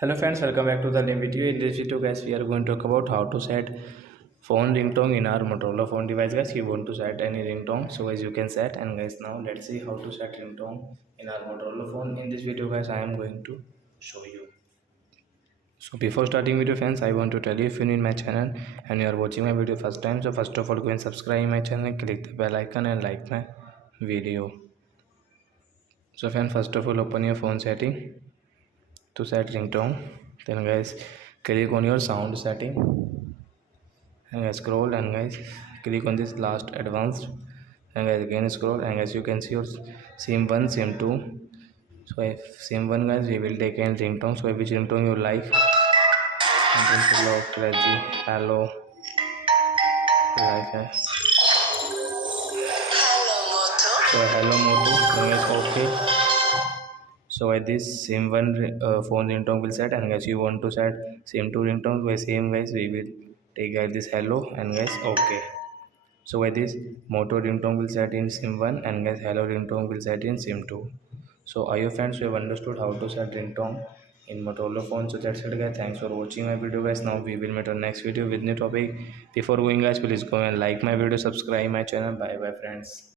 Hello friends, welcome back to the new video. In this video guys, we are going to talk about how to set phone ringtone in our Motorola phone device. Guys, you want to set any ringtone, so as you can set. And guys, now let's see how to set ringtone in our Motorola phone. In this video guys, I am going to show you. So before starting video friends, I want to tell you, if you need my channel and you are watching my video first time, so first of all go and subscribe my channel, click the bell icon and like my video. So friends, first of all open your phone setting to set ringtone. Then guys, click on your sound setting and guys scroll, and guys click on this last advanced, and guys again scroll, and guys you can see your sim 1, sim 2. So if sim 1 guys, we will take a ringtone, so which ringtone you like, and then hello crazy, hello like so hello moto, and guys okay. So at this same one phone ringtone will set, and guys you want to set same two ringtones by same guys, we will take this hello, and guys okay. So by this moto ringtone will set in sim 1, and guys hello ringtone will set in sim 2. So are you friends, you have understood how to set ringtone in Motorola phone? So that's it guys, thanks for watching my video guys. Now we will meet on next video with new topic. Before going guys, please go and like my video, subscribe my channel. Bye bye friends.